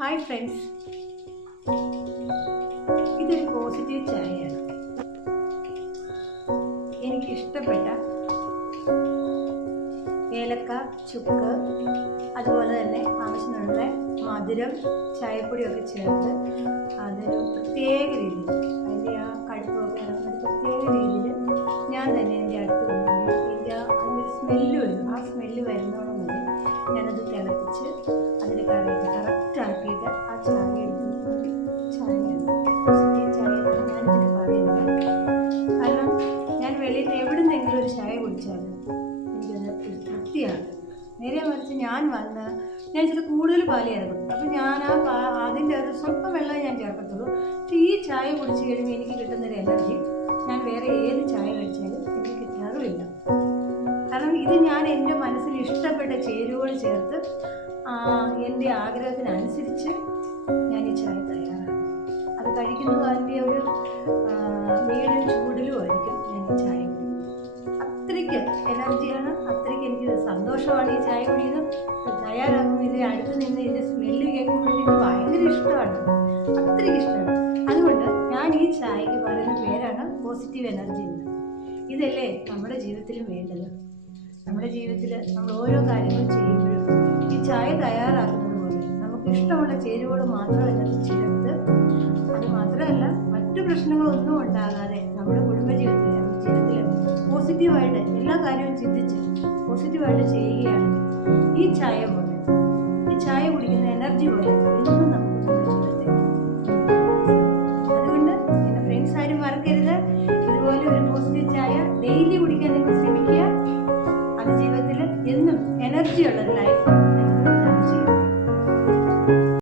Hi friends, ഇതൊരു positive ചായയാണ്. എനിക്കിഷ്ടപ്പെട്ട ഏലക്ക, ചുക്ക്, അതുപോലെ തന്നെ ആവശ്യമുള്ള മധുരം, ചായപ്പൊടിയൊക്കെ ചേർത്ത് അതൊരു പ്രത്യേക രീതിയിൽ അതിൻ്റെ ആ കടുപ്പൊക്കെ ഇറങ്ങുന്ന പ്രത്യേക രീതിയിൽ ഞാൻ തന്നെ എൻ്റെ അടുത്ത് കൊണ്ടുപോയി അതിൻ്റെ സ്മെല്ല് വരും. ആ സ്മെല്ല് വരുന്നോളം വരെ ഞാനത് തിളപ്പിച്ച് അതിൻ്റെ കറക്റ്റാക്കിയിട്ട് ആ ചായ എടുക്കുന്നത് ചായയാണ്. പോസിറ്റീവ് ചായ ഞാനിതിന് പറയുന്നത്. കാരണം ഞാൻ വെളിയിൽ നിന്ന് എവിടെ നിന്നെങ്കിലും ഒരു ചായ കുടിച്ചാലും എനിക്കത് തൃപ്തിയാണ്. നേരെ മറിച്ച് ഞാൻ ഇച്ചിരി കൂടുതൽ പാല് ചേർക്കും. അപ്പം ഞാൻ അതിൻ്റെ ഒരു സ്വല്പം വെള്ളം ഞാൻ ചേർക്കത്തുള്ളൂ. പക്ഷേ ഈ ചായ കുടിച്ച് കഴിയുമ്പോൾ എനിക്ക് കിട്ടുന്നൊരു എനർജി ഞാൻ വേറെ ഏത് ചായ കഴിച്ചാലും എനിക്ക് കിട്ടാറുമില്ല. കാരണം ഇത് ഞാൻ എൻ്റെ മനസ്സിന് ഇഷ്ടപ്പെട്ട ചേരുവകൾ ചേർത്ത് എൻ്റെ ആഗ്രഹത്തിനനുസരിച്ച് ഞാൻ ഈ ചായ തയ്യാറാക്കും. അത് കഴിക്കുന്നത് അതിൻ്റെ ഒരു മീഡിയം ചൂടിലും ആയിരിക്കും ഞാൻ ഈ ചായ കുടിക്കുന്നത്. അത്രയ്ക്ക് എനർജിയാണ്, അത്രയ്ക്ക് എനിക്ക് സന്തോഷമാണ് ഈ ചായ കുടിക്കുന്നത്. തയ്യാറാക്കുമ്പോൾ ഇതിൻ്റെ അടുത്ത് നിന്ന് ഇതിൻ്റെ സ്മെല്ല് കേൾക്കുമ്പോൾ എനിക്ക് ഭയങ്കര ഇഷ്ടമാണ്, അത്രയ്ക്ക് ഇഷ്ടമാണ്. അതുകൊണ്ട് ഞാൻ ഈ ചായക്ക് പറയുന്ന പേരാണ് പോസിറ്റീവ് എനർജി എന്ന്. ഇതല്ലേ നമ്മുടെ ജീവിതത്തിലും വേണ്ടത്. നമ്മുടെ ജീവിതത്തിൽ നമ്മൾ ഓരോ കാര്യങ്ങൾ ചെയ്യുമ്പോഴും ഈ ചായ തയ്യാറാക്കുന്നത് പോലെ നമുക്ക് ഇഷ്ടമുള്ള ചേരുവകൾ മാത്രം അതിനകത്ത് ചേർത്ത്, അത് മാത്രമല്ല മറ്റു പ്രശ്നങ്ങളൊന്നും ഉണ്ടാകാതെ നമ്മുടെ കുടുംബജീവിതത്തിൽ പോസിറ്റീവായിട്ട് എല്ലാ കാര്യവും ചിന്തിച്ച് പോസിറ്റീവായിട്ട് ചെയ്യുകയാണെങ്കിൽ ഈ ചായ പോലെ, ഈ ചായ കുടിക്കുന്ന എനർജി പോലെ